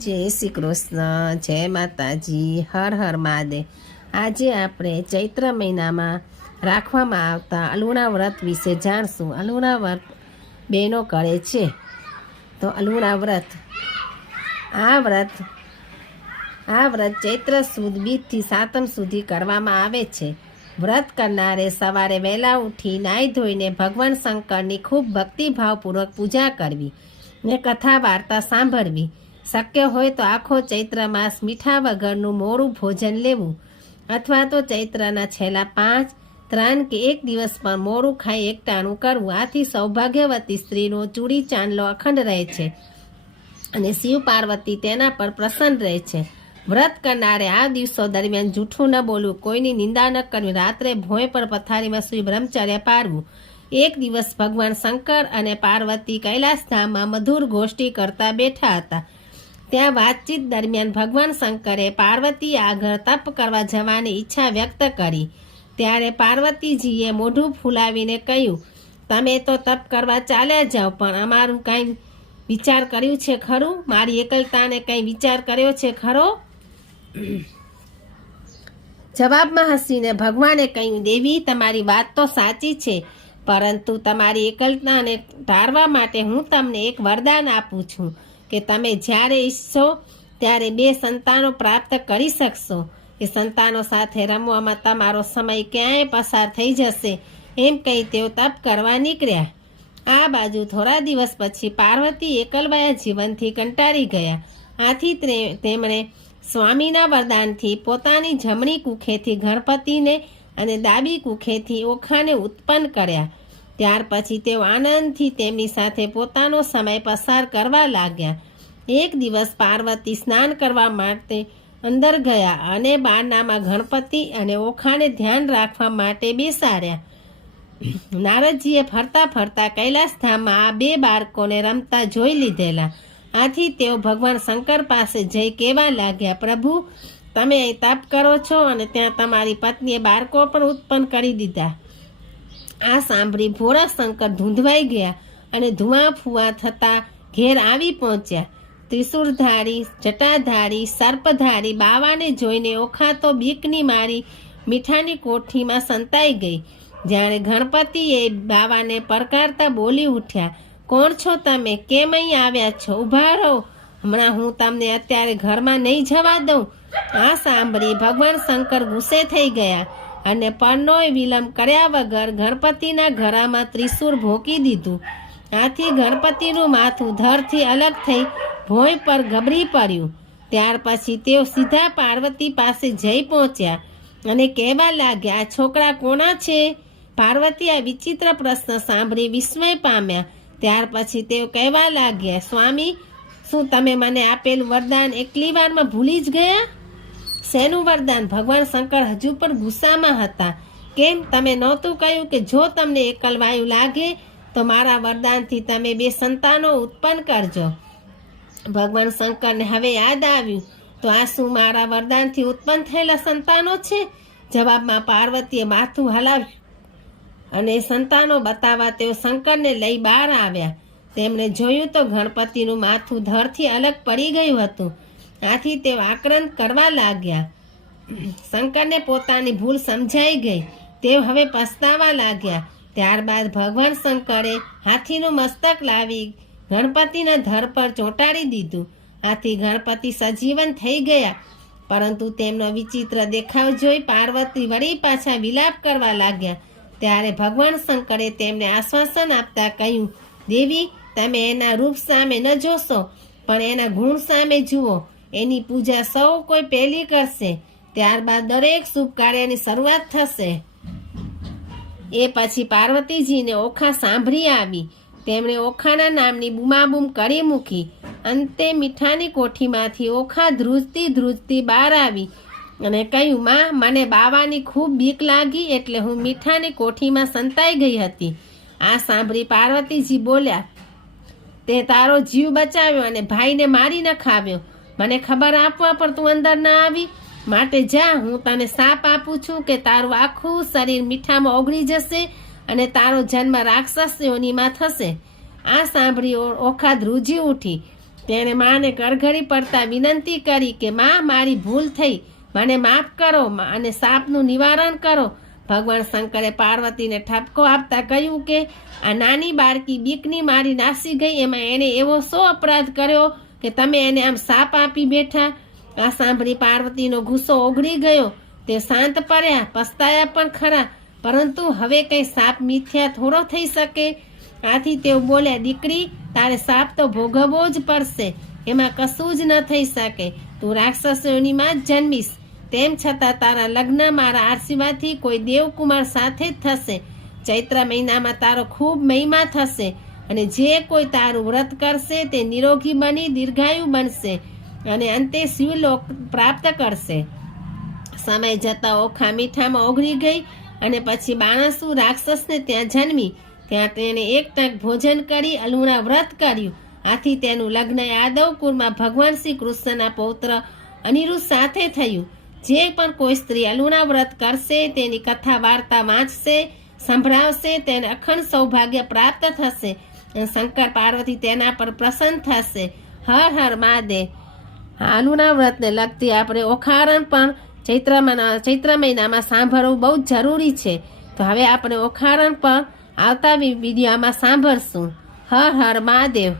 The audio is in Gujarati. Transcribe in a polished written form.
જય શ્રી કૃષ્ણ, જય માતાજી, હર હર મહાદેવ। આજે આપણે ચૈત્ર મહિનામાં રાખવામાં આવતા અલુણા વ્રત વિશે જાણશું। અલુણા વ્રત બહેનો કરે છે, તો અલુણા વ્રત આ વ્રત ચૈત્ર સુદ બીજથી સાતમ સુધી કરવામાં આવે છે। વ્રત કરનારે સવારે વહેલા ઉઠી નાહી ધોઈને ભગવાન શંકરની ખૂબ ભક્તિભાવપૂર્વક પૂજા કરવી ને કથા વાર્તા સાંભળવી। શક્ય હોય તો આખો ચૈત્ર માસ મીઠા વગરનું મોડું ભોજન લેવું અથવા તો ચૈત્રના છેલ્લા 5, 3 કે 1 દિવસ પણ મોડું ખાઈ એકટાણું કરવું। આથી સૌભાગ્યવતી સ્ત્રીનો ચૂડી ચાંદલો અખંડ રહે છે અને શિવ પાર્વતી તેના પર પ્રસન્ન રહે છે। વ્રત કરનારે આ દિવસો દરમિયાન જૂઠું ન બોલવું, કોઈની નિંદા ન કરવી, રાત્રે ભોંય પર પથારીમાં સૂઈ બ્રહ્મચર્ય પાળવું। એક દિવસ ભગવાન શંકર અને પાર્વતી કૈલાસધામમાં મધુર ગોષ્ઠી કરતા બેઠા હતા। ત્યાં વાતચીત દરમિયાન ભગવાન શંકરે પાર્વતી આગળ તપ કરવા જવાની ઈચ્છા વ્યક્ત કરી। ત્યારે પાર્વતીજીએ મોઢું ફૂલાવીને કહ્યું, તમે તો તપ કરવા ચાલ્યા જાઓ, પણ અમારું કાંઈ વિચાર કર્યું છે ખરું? મારી એકલતાને કંઈ વિચાર કર્યો છે ખરો? જવાબમાં હસીને ભગવાને કહ્યું, દેવી, તમારી વાત તો સાચી છે, પરંતુ તમારી એકલતાને ટાળવા માટે હું તમને એક વરદાન આપું છું કે તમે જ્યારે ઈચ્છો ત્યારે 2 સંતાનો પ્રાપ્ત કરી શકશો। એ સંતાનો સાથે રમવામાં તમારો સમય ક્યાંય પસાર થઈ જશે, એમ કહી તેઓ તપ કરવા નીકળ્યા। આ બાજુ થોડા દિવસ પછી પાર્વતી એકલવાયા જીવનથી કંટાળી ગયા। આથી તેમણે સ્વામીના વરદાનથી પોતાની જમણી કુખેથી ગણપતિને અને ડાબી કુખેથી ઓખાને ઉત્પન્ન કર્યા। ત્યાર પછી તેઓ આનંદથી તેમની સાથે પોતાનો સમય પસાર કરવા લાગ્યા। એક દિવસ પાર્વતી સ્નાન કરવા માટે અંદર ગયા અને બારણામાં ગણપતિ અને ઓખાને ધ્યાન રાખવા માટે બેસાડ્યા। નારદજીએ ફરતા ફરતા કૈલાસધામમાં આ 2 બાળકોને રમતા જોઈ લીધેલા। આથી તેઓ ભગવાન શંકર પાસે જઈ કહેવા લાગ્યા, પ્રભુ, તમે અહીં તપ કરો છો અને ત્યાં તમારી પત્નીએ બાળકો પણ ઉત્પન્ન કરી દીધા। આ સાંભળી ભોળા શંકર ધૂંધવાઈ ગયા અને ધુઆ ફુઆ થતા ઘેર આવી પહોંચ્યા। ત્રિશૂળધારી, જટાધારી, સર્પધારી બાવાને જોઈને ઓખા તો બીકની મારી મીઠાની કોઠીમાં સંતાઈ ગઈ। જ્યારે ગણપતિએ બાવાને પડકારતા બોલી ઉઠ્યા, કોણ છો તમે? કેમ અહીં આવ્યા છો? ઊભા રહો, હમણાં હું તમને અત્યારે ઘરમાં નહીં જવા દઉં। આ સાંભળી ભગવાન શંકર ગુસ્સે થઈ ગયા અને પરનોય વિલંબ કર્યા વગર ગણપતિના ગળામાં ત્રિશૂળ ભોંકી દીધું। આથી ગણપતિનું માથું ધરથી અલગ થઈ ભોંય પર ગબડી પડ્યું। ત્યાર પછી તેઓ સીધા પાર્વતી પાસે જઈ પહોંચ્યા અને કહેવા લાગ્યા, આ છોકરા કોના છે? પાર્વતી આ વિચિત્ર પ્રશ્ન સાંભળી વિસ્મય પામ્યા। ત્યાર પછી તેઓ કહેવા લાગ્યા, સ્વામી, શું તમે મને આપેલું વરદાન એકલી વારમાં ભૂલી જ ગયા? શેનું વરદાન? ભગવાન શંકર હજુ પણ ગુસ્સામાં હતા। કેમ તમે નહોતું કહ્યું કે જો તમને એકલવાયું લાગે તો મારા વરદાનથી તમે 2 સંતાનો ઉત્પન્ન કરજો? ભગવાન શંકરને હવે યાદ આવ્યું, તો આ શું મારા વરદાનથી ઉત્પન્ન થયેલા સંતાનો છે? જવાબમાં પાર્વતીએ માથું હલાવ્યું અને સંતાનો બતાવવા તેઓ શંકરને લઈ બહાર આવ્યા। તેમણે જોયું તો ગણપતિનું માથું ધરથી અલગ પડી ગયું હતું। આથી તેઓ આક્રંદ કરવા લાગ્યા। શંકરને પોતાની ભૂલ સમજાઈ ગઈ। તેઓ હવે પસ્તાવા લાગ્યા। ત્યારબાદ ભગવાન શંકરે હાથીનું મસ્તક લાવી ગણપતિના ધર પર ચોંટાડી દીધું। આથી ગણપતિ સજીવન થઈ ગયા, પરંતુ તેમનો વિચિત્ર દેખાવ જોઈ પાર્વતી વળી પાછા વિલાપ કરવા લાગ્યા। ત્યારે ભગવાન શંકરે તેમને આશ્વાસન આપતા કહ્યું, દેવી, તમે એના રૂપ સામે ન જોશો, પણ એના ગુણ સામે જુઓ। એની પૂજા સૌ કોઈ પહેલી કરશે, ત્યારબાદ દરેક શુભ કાર્યની શરૂઆત થશે। એ પછી પાર્વતીજીને ઓખા સાંભળી આવી। તેમણે ઓખાના નામની બૂમાબૂમ કરી મૂકી। અંતે મીઠાની કોઠીમાંથી ઓખા ધ્રુજતી બહાર આવી અને કહ્યું, માં, મને બાવાની ખૂબ બીક લાગી એટલે હું મીઠાની કોઠીમાં સંતાઈ ગઈ હતી। આ સાંભળી પાર્વતીજી બોલ્યા, તે તારો જીવ બચાવ્યો અને ભાઈને મારી ન ખાવ્યો। મને ખબર આપવા પણ તું અંદર ન આવી, માટે જા, હું તને શાપ આપું છું કે તારું આખું શરીર મીઠામાં ઓગળી જશે અને તારો જન્મ રાક્ષસ યોનિમાં થશે। આ સાંભળી ઓખા ધ્રુજી ઉઠી। તેણે માને ગરગડી પડતા વિનંતી કરી કે માં, મારી ભૂલ થઈ, મને માફ કરો અને શાપનું નિવારણ કરો. ભગવાન શંકરે પાર્વતીને ઠપકો આપતા કહ્યું કે આ નાની બાળકી બીકની મારી નાસી ગઈ, એમાં એણે એવો શો અપરાધ કર્યો કે તમે એને આમ શાપ આપી બેઠા? આ સાંભળી પાર્વતીનો ગુસ્સો ઓગળી ગયો. તે શાંત પડ્યા, પસ્તાયા પણ ખરા, પરંતુ હવે કંઈ શાપ મિથ્યા થોડો થઈ શકે. આથી તેઓ બોલ્યા, દીકરી, તારે શાપ તો ભોગવવો જ પડશે, એમાં કશું જ ન થઈ શકે. તું રાક્ષસોનીમાં જ જન્મીશ, તેમ છતાં તારા લગ્ન મારા આશીર્વાદથી કોઈ દેવકુમાર સાથે જ થશે. ચૈત્ર મહિનામાં તારો ખૂબ મહિમા થશે અને જે કોઈ તારું વ્રત કરશે તે નિરોગી બની દીર્ઘાયુ બનશે અને અંતે શિવલોક પ્રાપ્ત કરશે. સમય જતાં ઓખા મીઠામાં ઓગળી ગઈ અને પછી બાણાસુર રાક્ષસને ત્યાં જન્મી. ત્યાં તેણે એક ટંક ભોજન કરી અલુણા વ્રત કર્યું. આથી તેનું લગ્ન યાદવ કુળમાં ભગવાન શ્રી કૃષ્ણના પૌત્ર અનિરુદ્ધ સાથે થયું. જે પણ કોઈ સ્ત્રી અલુણા વ્રત કરશે, તેની કથા વાર્તા વાંચશે, સંભળાવશે, તેને અખંડ સૌભાગ્ય પ્રાપ્ત થશે અને શંકર પાર્વતી તેના પર પ્રસન્ન થશે. હર હર મહાદેવ. અલુણા વ્રતને લગતી આપણે ઓખારણ પણ ચૈત્ર મહિનામાં સાંભળવું બહુ જ જરૂરી છે. તો હવે આપણે ઓખારણ પણ આવતા વિડીયોમાં સાંભળશું. હર હર મહાદેવ.